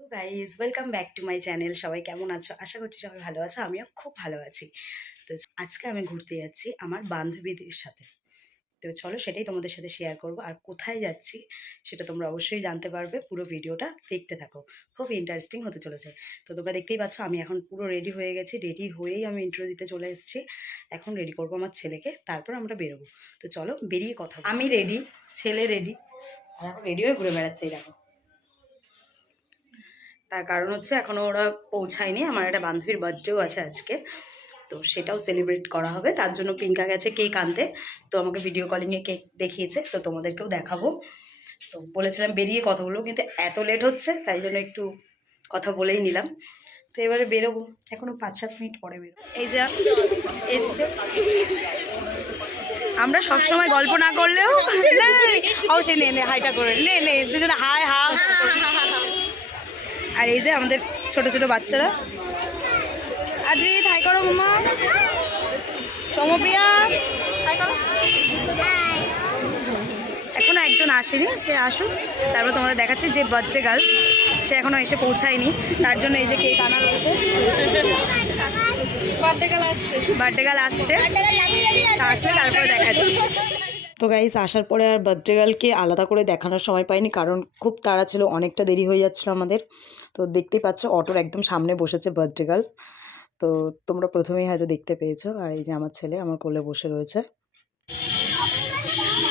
Guys welcome back to my channel সবাই কেমন আছো? আশা করছি সবাই ভালো আছো আমিও খুব ভালো আছি। তো আজকে আমি ঘুরতে যাচ্ছি আমার বান্ধবীদের সাথে। তো চলো সেটাই তোমাদের সাথে শেয়ার করব। আর কোথায় যাচ্ছি সেটা তোমরা অবশ্যই জানতে পারবে পুরো ভিডিওটা দেখতে থাকো। খুব ইন্টারেস্টিং হতে চলেছে। তো তোমরা দেখতেই পাচ্ছ আমি এখন পুরো রেডি হয়ে গেছি রেডি হয়েই আমি ইন্টারভিউ দিতে চলে এসেছি। এখন রেডি করব আমার ছেলেকে তারপর আমরা বেরোবো। তো চলো বেরিয়ে কথা আমি রেডি ছেলে রেডি আর এখন রেডি হয়ে ঘুরে বেড়াচ্ছে এই দেখো। তার কারণ হচ্ছে এখনও ওরা পৌঁছায়নি আমার একটা বান্ধবীর বার্থডেও আছে আজকে তো সেটাও সেলিব্রেট করা হবে তার জন্য পিঙ্কা গেছে কেক আনতে তো আমাকে ভিডিও কলিংয়ে কেক দেখিয়েছে তো তোমাদেরকেও দেখাবো তো বলেছিলাম বেরিয়ে কথা বলব কিন্তু এত লেট হচ্ছে তাই জন্য একটু কথা বলেই নিলাম তো এবারে বেরোবো এখনও পাঁচ সাত মিনিট পরে বেরো এই যে এসছে আমরা সবসময় গল্প না করলেও ও সে নে নে হাইটা করে নে নে দুজনে হাই হা আর এই যে আমাদের ছোট ছোট বাচ্চারা। আদ্রিত হাই করো মামা সমপ্রিয়া হাই করো। একজন আসেনি সে আসুক। তারপর তোমাদের দেখাচ্ছে যে বার্থডে গার্ল সে এখনও এসে পৌঁছায়নি। তার জন্য এই যে কেক আনা রয়েছে। বার্থডে গার্ল আসছে। বার্থডে গার্ল আসছে। আসলে তারপরে দেখাচ্ছি। তো গাইস আসার পরে আর বার্থডে গার্লকে আলাদা করে দেখানোর সময় পাইনি, কারণ খুব তাড়া ছিল, অনেকটা দেরি হয়ে যাচ্ছিল আমাদের। তো দেখতেই পাচ্ছ, অটোর একদম সামনে বসেছে বার্থডে গার্ল তো তোমরা প্রথমেই হয়তো দেখতে পেয়েছ, আর এই যে আমার ছেলে আমার কোলে বসে রয়েছে।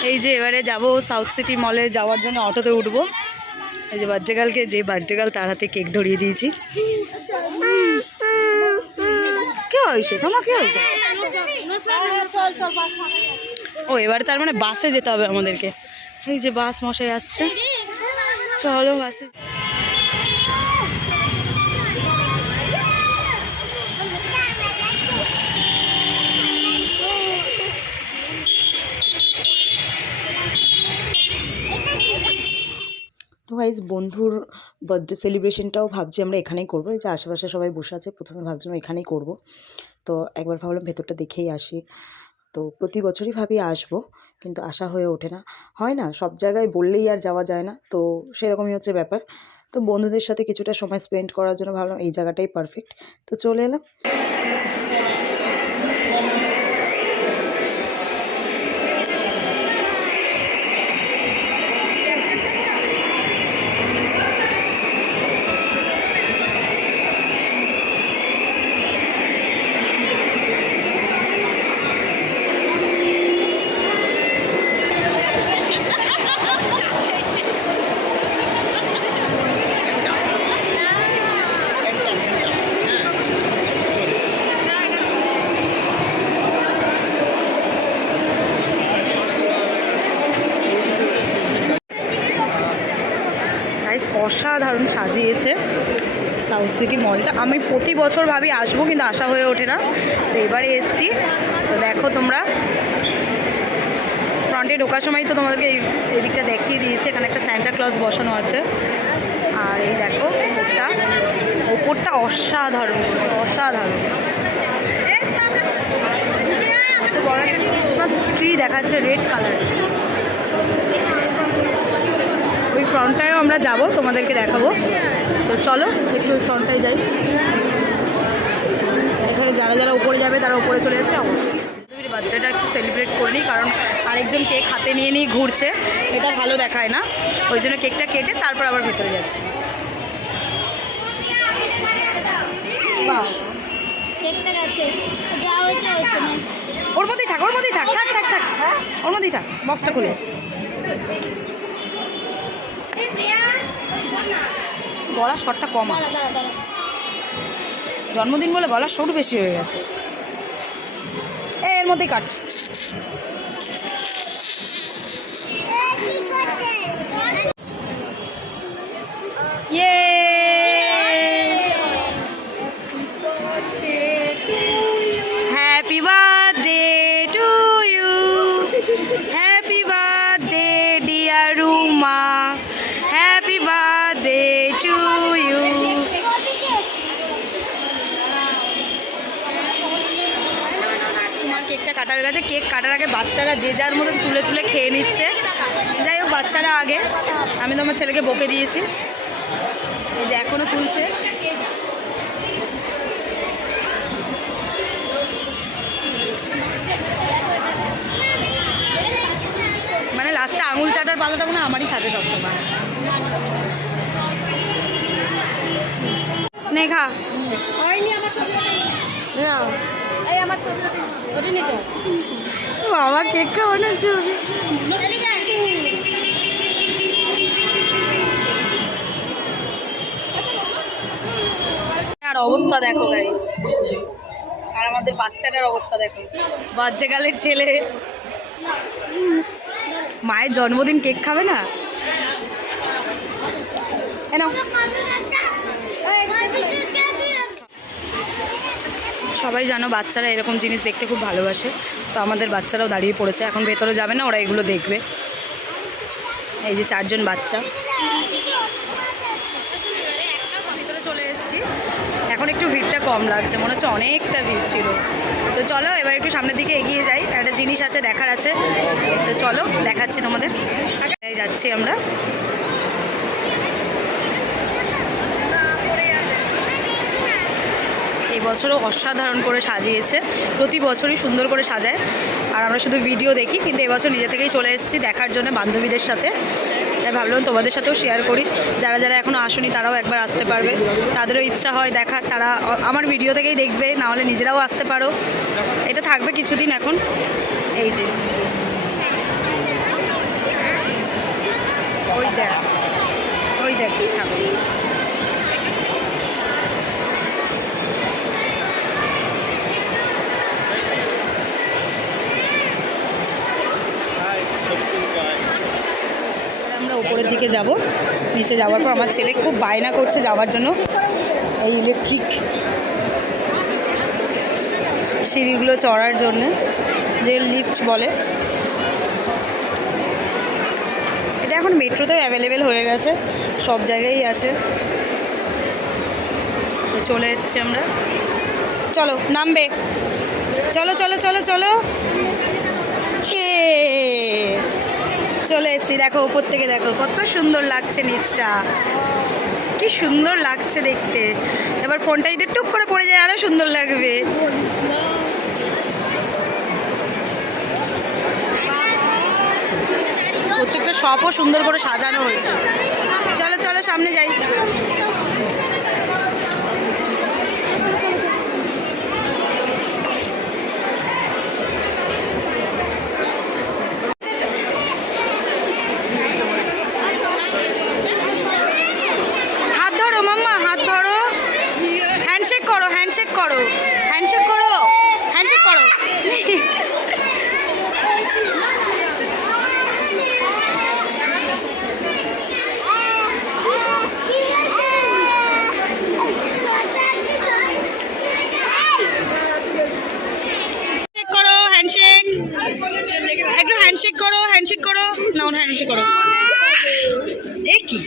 এই যে এবারে যাব সাউথ সিটি মলে যাওয়ার জন্য, অটোতে উঠবো। এই যে বার্থডে গার্লকে যে বার্থডে গার্ল তার হাতে কেক ধরিয়ে দিয়েছি। কে হয়েছে? তোমার কে হয়েছে? ও, এবার তার মানে বাসে যেতে হবে আমাদেরকে। এই যে বাস মশাই আসছে। চলো বাসে। তো গাইজ বন্ধুর বার্থডে সেলিব্রেশনটাও ভাবছি আমরা এখানেই করব। এই যে আশেপাশে সবাই বসে আছে, প্রথমে ভাবছিলাম এখানেই করব। তো একবার ভাবলাম ভেতরটা দেখেই আসি। তো প্রতি বছরই ভাবি আসব, কিন্তু আশা হয়ে ওঠে না। হয় না, সব জায়গায় বললেই আর যাওয়া যায় না, তো সেরকমই হচ্ছে ব্যাপার। তো বন্ধুদের সাথে কিছুটা সময় স্পেন্ড করার জন্য ভাবলাম এই জায়গাটাই পারফেক্ট তো চলে এলাম। অসাধারণ সাজিয়েছে সাউথ সিটি মলটা। আমি প্রতি বছর ভাবি আসব, কিন্তু আসা হয়ে ওঠে না। তো এবারে এসছি। তো দেখো তোমরা। ফ্রন্টে ঢোকার সময় তো তোমাদেরকে এই দিকটা দেখিয়ে দিয়েছে। এখানে একটা স্যান্টা ক্লজ বসানো আছে। আর এই দেখো, ওপরটা। ওপরটা অসাধারণ করেছে অসাধারণ। বড় একটা ক্রিসমাস ট্রি দেখাচ্ছে রেড কালার ফ্রন্টটায়ও আমরা যাব তোমাদেরকে দেখাবো। তো চলো একটু ফ্রন্টটায় যাই। এখানে যারা যারা উপরে যাবে তারা উপরে চলে যাচ্ছে অবশ্যই বাচ্চাটা একটু সেলিব্রেট করে নিই কারণ আরেকজন কেক হাতে নিয়ে নিয়ে ঘুরছে এটা ভালো দেখায় না। ওই জন্য কেকটা কেটে তারপর আবার ভেতরে যাচ্ছি। বাহ। কেকটা গেছে। যা হয়েছে হয়েছে ওর মধ্যেই থাক ওর মধ্যেই থাক থাক থাক থাক। ওর মধ্যেই থাক বক্সটা খুলে। গলা শটটা কম জন্মদিন বলে গলা শট বেশি হয়ে গেছে। এর মধ্যেই কাট। কাটা হয়ে গেছে কেক কাটার আগে বাচ্চারা যে যার মতন তুলে তুলে খেয়ে নিচ্ছে। যাই হোক বাচ্চারা আগে। আমি তো আমার ছেলেকে বকে দিয়েছি। এই যে এখনও তুলছে। মানে লাস্টে আঙুল চাটার পালাটা মনে হয় আমারই থাকে সবসময়। নে খা না আমার নিতে বাবা কেক খাওয়ানোর ছবি আর অবস্থা দেখো গাইস আর আমাদের বাচ্চাটার অবস্থা দেখো। বাচ্চাকালের ছেলে। মায়ের জন্মদিন কেক খাবে না? নাও। সবাই জানো বাচ্চারা এরকম জিনিস দেখতে খুব ভালোবাসে। তো আমাদের বাচ্চারাও দাঁড়িয়ে পড়েছে। এখন ভেতরে যাবে না, ওরা এগুলো দেখবে। এই যে চারজন বাচ্চা। ভেতরে চলে এসেছি। এখন একটু ভিড়টা কম লাগছে, মনে হচ্ছে অনেকটা ভিড় ছিল। তো চলো, এবার একটু সামনের দিকে এগিয়ে যাই। একটা জিনিস আছে, দেখার আছে। তো চলো, দেখাচ্ছি তোমাদের। যাচ্ছি আমরা। এই বছরও অসাধারণ করে সাজিয়েছে। প্রতি বছরই সুন্দর করে সাজায়। আর আমরা শুধু ভিডিও দেখি, কিন্তু এবছর নিজে থেকেই চলে এসেছি দেখার জন্য বান্ধবীদের সাথে। তাই ভাবলাম তোমাদের সাথেও শেয়ার করি। যারা যারা এখনও আসেনি, তারাও একবার আসতে পারবে। তাদেরও ইচ্ছা হয় দেখার। তারা আমার ভিডিও থেকেই দেখবে, না হলে নিজেরাও আসতে পারো। এটা থাকবে কিছুদিন এখন। এই যে। ওই দেখ। ওই দেখ ঠাকুর। উপরের দিকে যাব। নিচে যাওয়ার পর আমার ছেলে খুব বায়না করছে যাওয়ার জন্য। এই ইলেকট্রিক সিঁড়িগুলো চড়ার জন্য, যে লিফট বলে। এটা এখন মেট্রোতেও অ্যাভেলেবেল হয়ে গেছে, সব জায়গায়ই আছে। চলে এসছি আমরা। চলো, নামবে। চলো চলো চলো চলো। চলে এসেছি। দেখো, উপর থেকে দেখো, কত সুন্দর লাগছে নিচটা। কি সুন্দর লাগছে দেখতে। এবার ফোনটা যদি টুক করে পড়ে যায়, আরও সুন্দর লাগবে। প্রত্যেকটা শপও সুন্দর করে সাজানো হয়েছে। চলো চলো, সামনে যাই হাত ধরো মাম্মা হাত ধরো হ্যান্ডশেক করো হ্যান্ডশেক করো হ্যান্ডশেক করো হ্যান্ডশেক করো হ্যান্ডশেক করো হ্যান্ডশেক একটু হ্যান্ডশেক করো হ্যান্ডশেক করো না ওর করো? কি?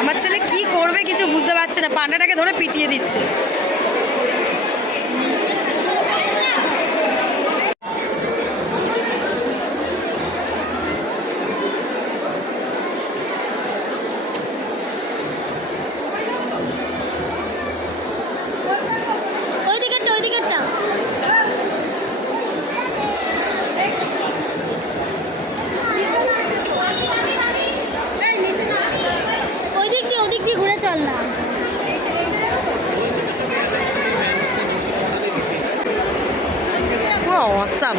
আমার ছেলে কি করবে কিছু বুঝতে পারছে না, পান্ডাটাকে ধরে পিটিয়ে দিচ্ছে ওই দিকেরটা ওই দিকেরটা ওই দিক দিয়ে ওদিক দিয়ে ঘুরে চল না ও অসাম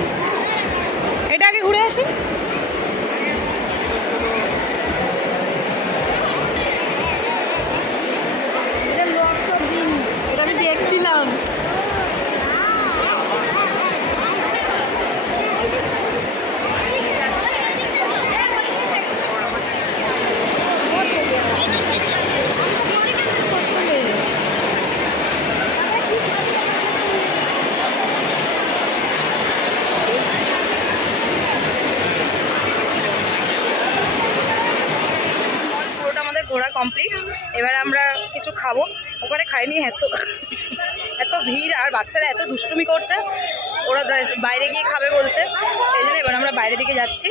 এটা আগে ঘুরে আসি। খাব। ওখানে খাইনি, এত এত ভিড়, আর বাচ্চারা এত দুষ্টুমি করছে। ওরা বাইরে গিয়ে খাবে বলছে। সেই জন্য এবার আমরা বাইরে দিকে যাচ্ছি।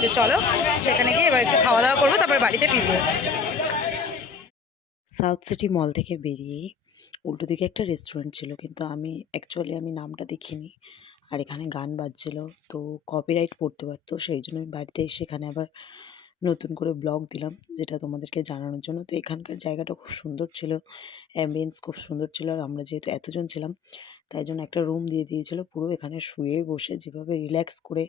যে চলো, সেখানে গিয়ে এবার একটু খাওয়া দাওয়া করব, তারপরে বাড়িতে ফিরবো। সাউথ সিটি মল থেকে বেরিয়েই উল্টো দিকে একটা রেস্টুরেন্ট ছিল, কিন্তু আমি অ্যাকচুয়ালি আমি নামটা দেখিনি। আর এখানে গান বাজছিল, তো কপিরাইট পড়তে পারতো, সেই জন্য আমি বাড়িতে এসে এখানে আবার নতুন করে ব্লগ দিলাম যেটা তোমাদেরকে জানানোর জন্য। তো এখানকার জায়গাটা খুব সুন্দর ছিল অ্যাম্বিয়েন্স খুব সুন্দর ছিল। আমরা যেহেতু এতজন ছিলাম, তাই জন্য একটা রুম দিয়ে দিয়েছিল। পুরো এখানে শুয়ে বসে যেভাবে রিল্যাক্স করে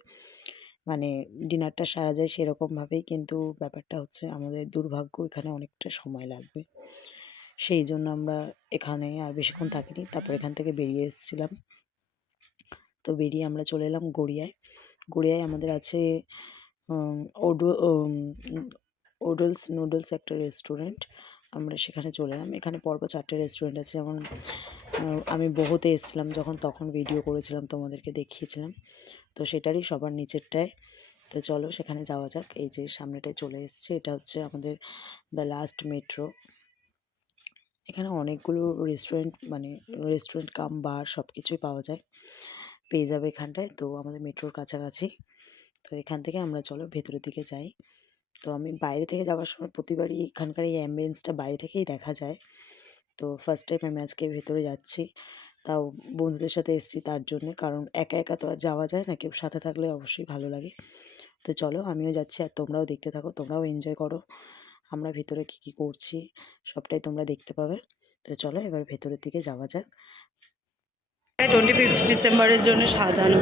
মানে ডিনারটা সারা যায় সেরকমভাবেই কিন্তু ব্যাপারটা হচ্ছে আমাদের দুর্ভাগ্য, এখানে অনেকটা সময় লাগবে। সেই জন্য আমরা এখানে আর বেশিক্ষণ থাকিনি, তারপর এখান থেকে বেরিয়ে এসেছিলাম। তো বেরিয়ে আমরা চলে এলাম গড়িয়ায়। গড়িয়ায় আমাদের আছে ওডো ওডলস নুডলস একটা রেস্টুরেন্ট। আমরা সেখানে চলে এলাম। এখানে পরপর চারটে রেস্টুরেন্ট আছে। যেমন আমি বহুতে এসেছিলাম যখন তখন ভিডিও করেছিলাম তোমাদেরকে দেখিয়েছিলাম। তো সেটারই সবার নিচেরটায়। তো চলো সেখানে যাওয়া যাক। এই যে সামনেটায় চলে এসছে। এটা হচ্ছে আমাদের দ্য লাস্ট মেট্রো এখানে অনেকগুলো রেস্টুরেন্ট মানে রেস্টুরেন্ট কাম বার সব কিছুই পাওয়া যায়। পেয়ে যাবে এখানটায়। তো আমাদের মেট্রোর কাছাকাছি। তো এখান থেকে আমরা চলো ভেতরের দিকে যাই। তো আমি বাইরে থেকে যাওয়ার সময় প্রতিবারই এখানকার এই অ্যাম্বিয়েন্সটা বাইরে থেকেই দেখা যায়। তো ফার্স্ট টাইম আমি আজকে ভেতরে যাচ্ছি। তাও বন্ধুদের সাথে এসেছি তার জন্যে। কারণ একা একা তো আর যাওয়া যায় না, কেউ সাথে থাকলে অবশ্যই ভালো লাগে। তো চলো আমিও যাচ্ছি আর তোমরাও দেখতে থাকো, তোমরাও এনজয় করো। আমরা ভেতরে কী কী করছি, সবটাই তোমরা দেখতে পাবে। তো চলো এবার ভেতরের দিকে যাওয়া যাক। টোয়েন্টি ফিফথ ডিসেম্বরের জন্য সাজানো.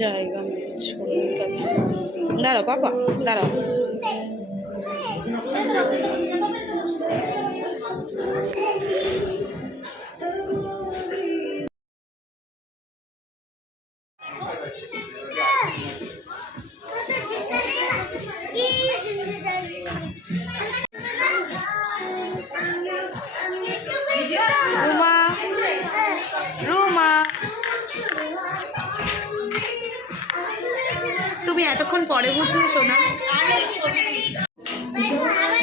জায়গা নেই। দাঁড়াও পাপা দাঁড়াও তুমি এতক্ষণ পরে বুঝলে শোনা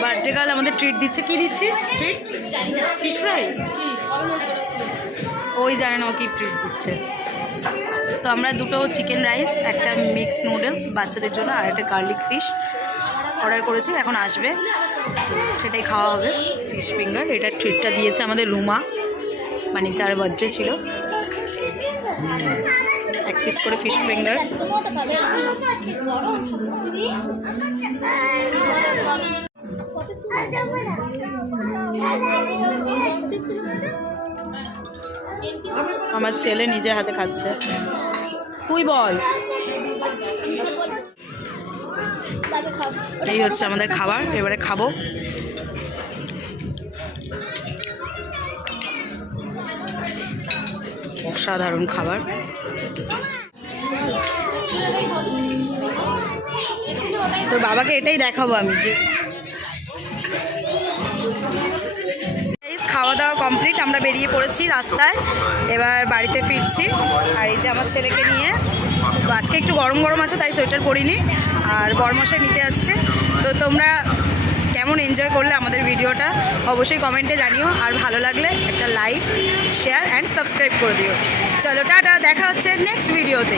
বার্থডে গার্ল আমাদের ট্রিট দিচ্ছে। কি দিচ্ছিস? ট্রিট ফিশ ফ্রাই ওই জানে না ও কি ট্রিট দিচ্ছে। তো আমরা দুটো চিকেন রাইস একটা মিক্সড নুডলস বাচ্চাদের জন্য আর একটা গার্লিক ফিশ অর্ডার করেছি এখন আসবে। সেটাই খাওয়া হবে ফিশ ফিঙ্গার এটা ট্রিটটা দিয়েছে আমাদের রুমা। মানে যার বার্থডে ছিল। পিস করে ফিশ ফিঙ্গার আমার ছেলে নিজে হাতে খাচ্ছে। তুই বল। এই হচ্ছে আমাদের খাবার, এবারে খাব। অসাধারণ খাবার। তো বাবাকে এটাই দেখাবো আমি যে খাওয়া দাওয়া কমপ্লিট আমরা বেরিয়ে পড়েছি রাস্তায়। এবার বাড়িতে ফিরছি। আর এই যে আমার ছেলেকে নিয়ে, তো আজকে একটু গরম গরম আছে, তাই সোয়েটার পরিনি। আর বরমশাই নিতে আসছে। তো তোমরা কেমন এনজয় করলে আমাদের ভিডিওটা, অবশ্যই কমেন্টে জানিও। আর ভালো লাগলে একটা লাইক শেয়ার অ্যান্ড সাবস্ক্রাইব করে দিও। চলো, টাটা, দেখা হচ্ছে নেক্সট ভিডিওতে